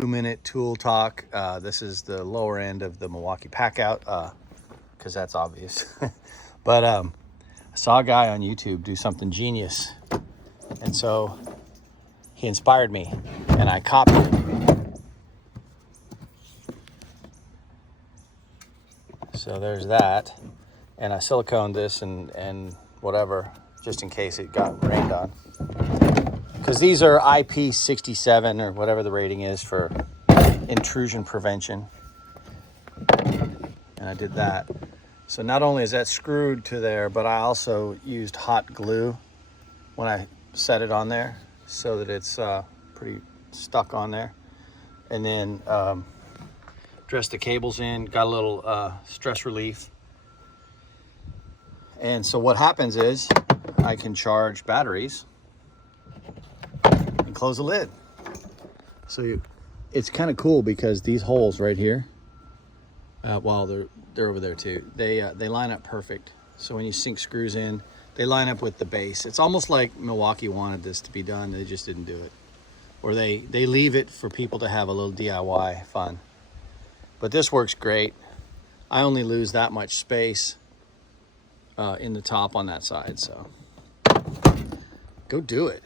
2-minute tool talk. This is the lower end of the Milwaukee Packout, because that's obvious. But I saw a guy on YouTube do something genius, and so he inspired me, and I copied it. So there's that, and I siliconed this and whatever, just in case it got rained on. Because these are IP67 or whatever the rating is for intrusion prevention. And I did that. So not only is that screwed to there, but I also used hot glue when I set it on there so that it's pretty stuck on there. And then dressed the cables in, got a little stress relief. And so what happens is I can charge batteries and close the lid. So it's kind of cool because these holes right here, well, they're over there too. They line up perfect. So when you sink screws in, they line up with the base. It's almost like Milwaukee wanted this to be done. They just didn't do it. Or they leave it for people to have a little DIY fun. But this works great. I only lose that much space in the top on that side. So go do it.